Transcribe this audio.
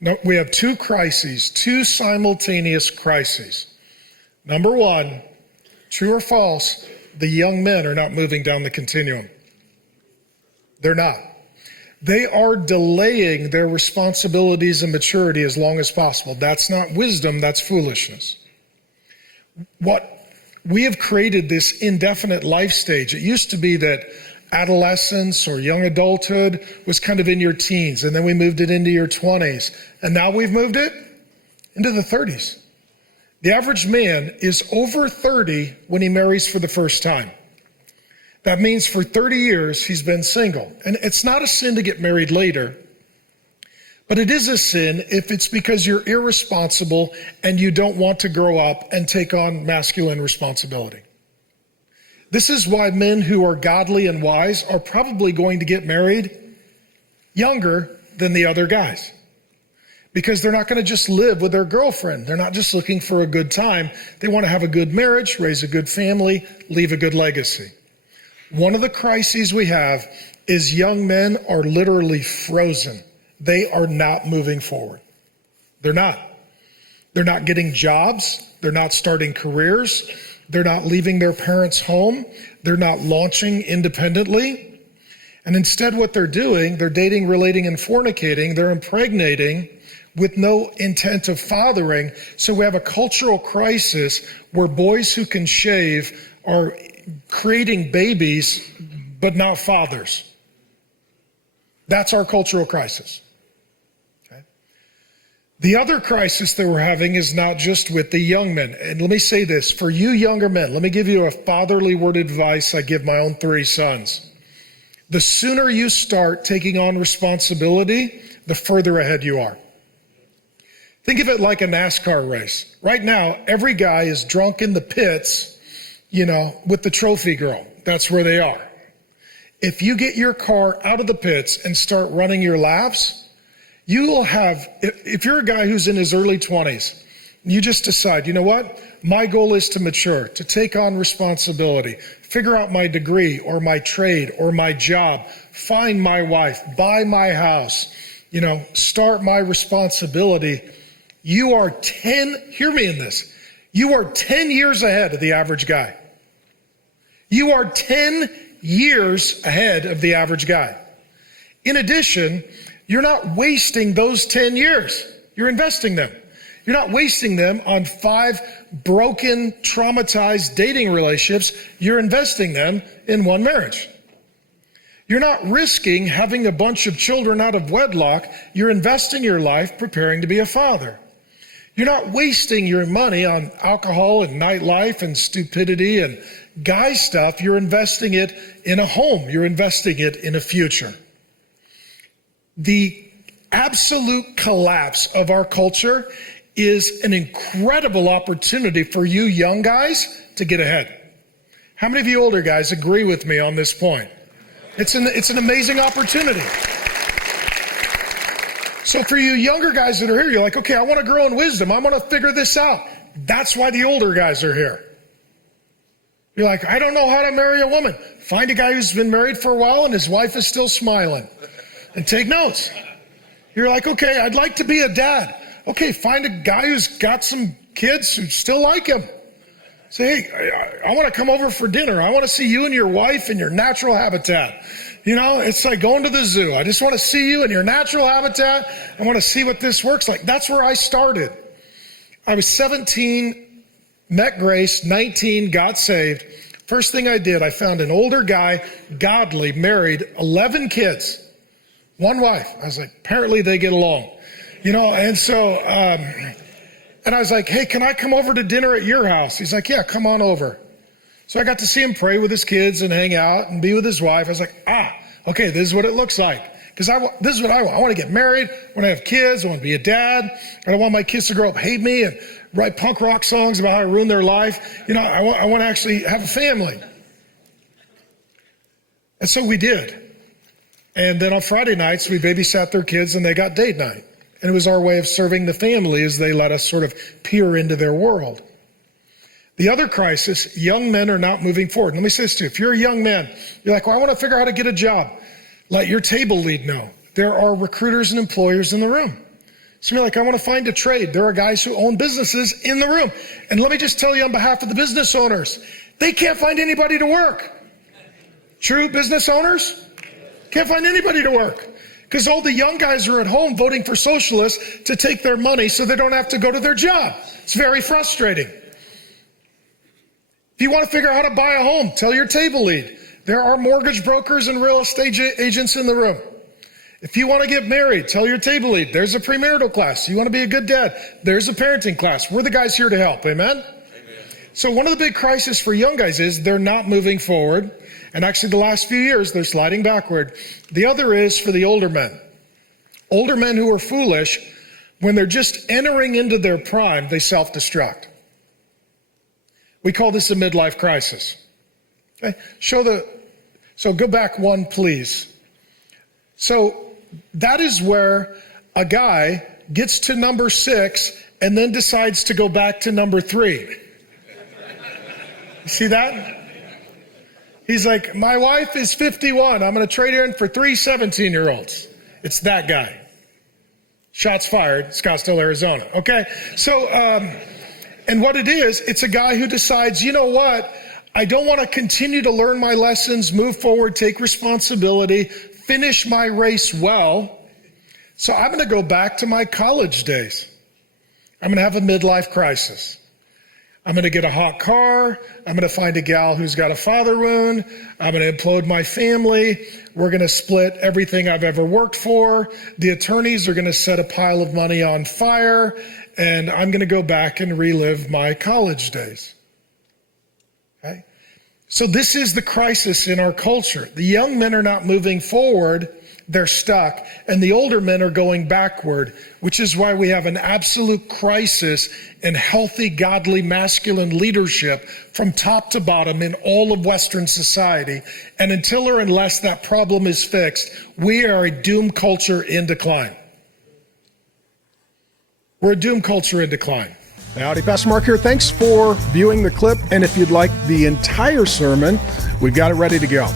No, we have two crises, two simultaneous crises. Number one, true or false, the young men are not moving down the continuum. They're not. They are delaying their responsibilities and maturity as long as possible. That's not wisdom, that's foolishness. What we have created this indefinite life stage. It used to be that adolescence or young adulthood was kind of in your teens, and then we moved it into your 20s, and now we've moved it into the 30s. The average man is over 30 when he marries for the first time. That means for 30 years he's been single. And it's not a sin to get married later, but it is a sin if it's because you're irresponsible and you don't want to grow up and take on masculine responsibility. This is why men who are godly and wise are probably going to get married younger than the other guys. Because they're not going to just live with their girlfriend. They're not just looking for a good time. They want to have a good marriage, raise a good family, leave a good legacy. One of the crises we have is young men are literally frozen. They are not moving forward. They're not. They're not getting jobs. They're not starting careers. They're not leaving their parents' home. They're not launching independently. And instead what they're doing, they're dating, relating, and fornicating. They're impregnating with no intent of fathering. So we have a cultural crisis where boys who can shave are creating babies, but not fathers. That's our cultural crisis. Okay? The other crisis that we're having is not just with the young men. And let me say this, for you younger men, let me give you a fatherly word of advice I give my own 3 sons. The sooner you start taking on responsibility, the further ahead you are. Think of it like a NASCAR race. Right now, every guy is drunk in the pits, with the trophy girl. That's where they are. If you get your car out of the pits and start running your laps, you will have, if you're a guy who's in his early 20s, you just decide, you know what? My goal is to mature, to take on responsibility, figure out my degree or my trade or my job, find my wife, buy my house, start my responsibility. You are hear me in this, you are 10 years ahead of the average guy. You are 10 years ahead of the average guy. In addition, you're not wasting those 10 years. You're investing them. You're not wasting them on 5 broken, traumatized dating relationships. You're investing them in one marriage. You're not risking having a bunch of children out of wedlock. You're investing your life preparing to be a father. You're not wasting your money on alcohol and nightlife and stupidity and guy stuff. You're investing it in a home. You're investing it in a future. The absolute collapse of our culture is an incredible opportunity for you young guys to get ahead. How many of you older guys agree with me on this point? It's an amazing opportunity. So for you younger guys that are here, you're like, okay, I want to grow in wisdom. I want to figure this out. That's why the older guys are here. You're like, I don't know how to marry a woman. Find a guy who's been married for a while and his wife is still smiling. And take notes. You're like, okay, I'd like to be a dad. Okay, find a guy who's got some kids who still like him. Say, hey, I want to come over for dinner. I want to see you and your wife in your natural habitat. It's like going to the zoo. I just want to see you in your natural habitat. I want to see what this works like. That's where I started. I was 17, met Grace, 19, got saved. First thing I did, I found an older guy, godly, married, 11 kids, one wife. I was like, apparently they get along, and so, and I was like, hey, can I come over to dinner at your house? He's like, yeah, come on over. So I got to see him pray with his kids and hang out and be with his wife. I was like, okay, this is what it looks like. Because this is what I want. I want to get married. I want to have kids. I want to be a dad. I don't want my kids to grow up, hate me, and write punk rock songs about how I ruined their life. I want to actually have a family. And so we did. And then on Friday nights, we babysat their kids and they got date night. And it was our way of serving the family as they let us sort of peer into their world. The other crisis, young men are not moving forward. Let me say this to you. If you're a young man, you're like, well, I want to figure out how to get a job. Let your table lead know. There are recruiters and employers in the room. So you're like, I want to find a trade. There are guys who own businesses in the room. And let me just tell you on behalf of the business owners, they can't find anybody to work. True business owners? Can't find anybody to work. Because all the young guys are at home voting for socialists to take their money so they don't have to go to their job. It's very frustrating. If you want to figure out how to buy a home, tell your table lead. There are mortgage brokers and real estate agents in the room. If you want to get married, tell your table lead. There's a premarital class. You want to be a good dad, there's a parenting class. We're the guys here to help. Amen? Amen. So one of the big crises for young guys is they're not moving forward. And actually the last few years, they're sliding backward. The other is for the older men. Older men who are foolish, when they're just entering into their prime, they self-destruct. We call this a midlife crisis. Okay? So go back one, please. So that is where a guy gets to number 6 and then decides to go back to number 3. You see that? He's like, my wife is 51. I'm going to trade her in for 3 17-year-olds. It's that guy. Shots fired, Scottsdale, Arizona. Okay? So, and what it is, it's a guy who decides, you know what? I don't want to continue to learn my lessons, move forward, take responsibility, finish my race well. So I'm going to go back to my college days. I'm going to have a midlife crisis. I'm going to get a hot car. I'm going to find a gal who's got a father wound. I'm going to implode my family. We're going to split everything I've ever worked for. The attorneys are going to set a pile of money on fire. And I'm going to go back and relive my college days. Okay? So this is the crisis in our culture. The young men are not moving forward. They're stuck. And the older men are going backward, which is why we have an absolute crisis in healthy, godly, masculine leadership from top to bottom in all of Western society. And until or unless that problem is fixed, we are a doomed culture in decline. We're a doomed culture in decline. Howdy, Pastor Mark here. Thanks for viewing the clip. And if you'd like the entire sermon, we've got it ready to go.